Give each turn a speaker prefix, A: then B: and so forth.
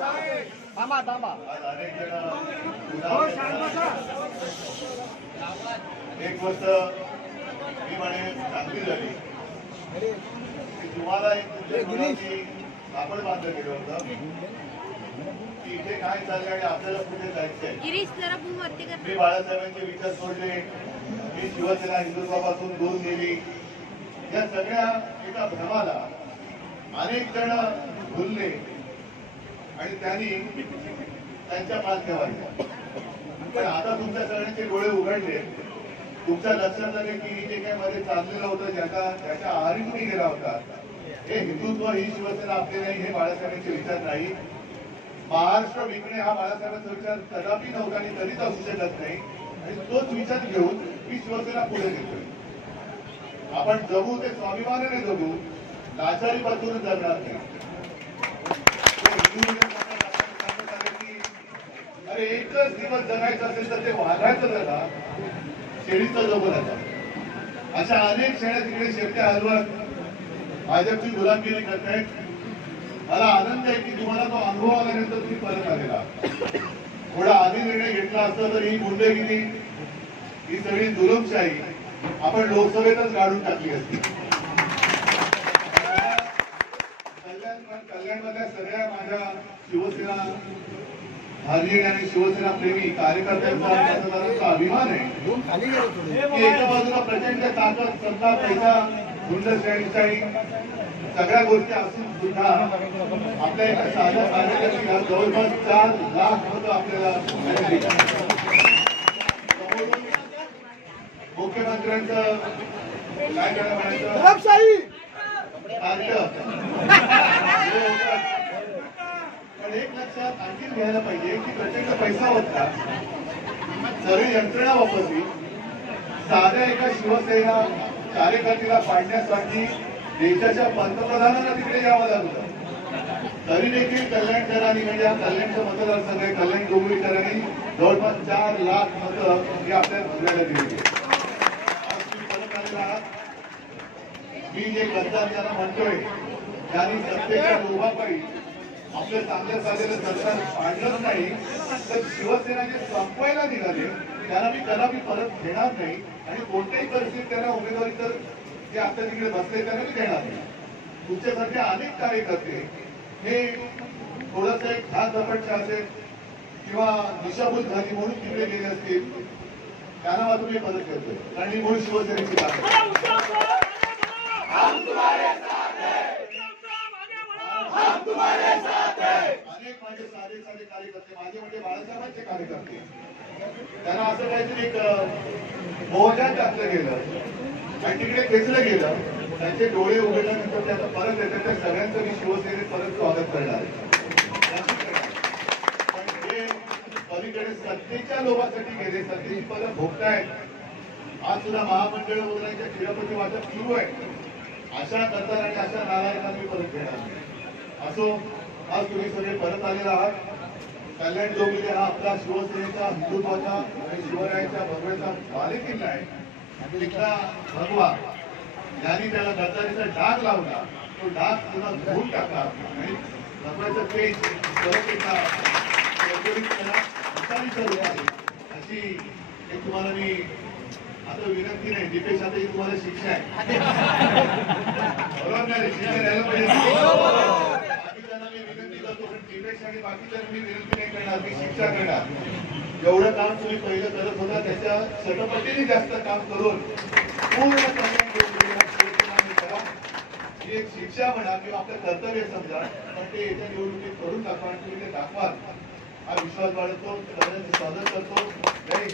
A: थांबा थांबा
B: एक गोष्ट मी म्हणे चांगली झाली. की तुम्हाला एक आपण बांधलं गेलं होतं. की इथे काय चाललंय आणि आपल्याला कुठे जायचंय? मी बाळासाहेबांचे विचार सोडले. मी शिवसेना हिंदुत्वापासून दूर गेली. या सगळ्या एका भ्रमाला अनेक जण भुलले. आणि त्यांनी त्यांच्या पालख्या वाढल्या पण आता तुमच्या सगळ्यांचे डोळे उघडले. तुमच्या लक्षात आले की जे काय मध्ये चाललेलं होतं ज्याचा त्याच्या आहारी तुम्ही गेला होता? हे हिंदुत्व ही शिवसेना आपले नाही हे बाळासाहेबांचे विचार नाही. महाराष्ट्र विकणे हा बाळासाहेबांचा विचार कदापि नव्हता आणि कधीच असू शकत नाही. आणि तोच विचार घेऊन ही शिवसेना पुढे नेतोय आपण जगू ते स्वाभिमानाने जगू. लाचारी बसून जगणार नाही ते हिंदू लोकांना सांगत आले की, अरे एकच दिवस जगायचं असेल तर ते वागायचं जगा शेळीचं जगू अशा अनेक शेळ्या तिकडे शेवट्या हलवत. भाजपची गुलामगिरी करतायत मला आनंद आहे की तुम्हाला तो अनुभव आल्यानंतर तुम्ही परत आलेला थोडा आधी निर्णय घेतला असता तर ही गुंडगिरी ही सगळी जुलमशाही आपण लोकसभेतच काढून टाकली असती. कल्याण कल्याणमधल्या सगळ्या माझ्या शिवसेना धार्मिक आणि शिवसेना प्रेमी कार्यकर्त्यांचा अभिमान आहे. की एका बाजूला प्रचंड ताकद सत्ता पैसा गुंडशाही सगळ्या गोष्टी असून सुद्धा आपल्या एका साध्या कार्यकर्त्याला जवळपास चार लाख मतं आपल्याला मुख्यमंत्र्यांचं काय त्याला म्हणायचं
A: दडपशाही
B: कार्य. पण एक लक्षात आणखी घ्यायला पाहिजे की प्रचंड पैसा होता सगळी यंत्रणा वापरली साध्या एका शिवसेना कार्यकर्त्याला पाडण्यासाठी देशाच्या पंतप्रधानांना तिकडे यावं लागलं. तरी देखील कल्याणकरांनी म्हणजे हा कल्याणचं मतदारसंघ आहे कल्याण डोंबिवलीकरांनी जवळपास चार लाख मतं ही आपल्या भरण्याला दिली. मी जे गद्दार त्यांना म्हणतोय त्यांनी सत्तेच्या लोभापायी आपल्या चांगल्या चाललेलं सरकार पाडलंच नाही. तर शिवसेना जे संपवायला निघाले त्यांना मी कदापि परत घेणार नाही. आणि कोणत्याही परिस्थितीत त्यांना उमेदवारी तर जे आता तिकडे बसले त्यांना मी देणार नाही. तुमच्यासारखे अनेक कार्यकर्ते हे थोडस एक खास झपटचे असेल किंवा दिशाभूल झाली म्हणून तिकडे गेले असतील. त्यांना मात्र मी परत करतोय कारण ही मूळ शिवसेनेची ताकद आहे. अनेक माझे साधे साधे कार्यकर्ते माझे म्हणजे बाळासाहेबांचे कार्यकर्ते. त्यांना असं काहीतरी एक मोहजात टाकलं गेलं. आणि तिकडे खेचलं गेलं. त्यांचे डोळे उघडल्यानंतर ते परत येतात. त्या सगळ्यांचं मी शिवसेनेत परत स्वागत करणार पण हे पलीकडे सत्तेच्या लोभासाठी गेले. सत्तेची पद भोगतायत. आज सुद्धा महामंडळ वगैरे शिरपती वाटप सुरू आहे. अशा गद्दार आणि अशा नारायणांना मी परत घेणार नाही. असो आज तुम्ही सगळे परत आलेले आहात. कल्याण डोंबिवली हा आपल्या शिवसेनेचा हिंदुत्वाचा आणि शिवरायाच्या भगव्याचा बालेकिल्ला आहे. तिथला भगवा ज्यांनी त्याला गद्दारीचा डाग लावला तो डाग पुन्हा धुवून टाकला. आणि भगव्याचं तेज परत एकदा अशी एक तुम्हाला मी आता विनंती नाही. दीपेश आता ही तुम्हाला शिक्षा आहे बरोबर नाही शिक्षा द्यायला पाहिजे बाकीच्यांना मी विनंती करतो पण दीपेश आणि मी विनंती नाही करणार मी शिक्षा करणार. एवढं काम तुम्ही पहिलं करत होता त्याच्या सटपटीने जास्त काम करून पूर्ण ही एक शिक्षा म्हणा किंवा आपलं कर्तव्य समजा पण ते येत्या निवडणुकीत करून दाखवा आणि तुम्ही ते दाखवाल. हा विश्वास बाळगतो स्वागत करतो.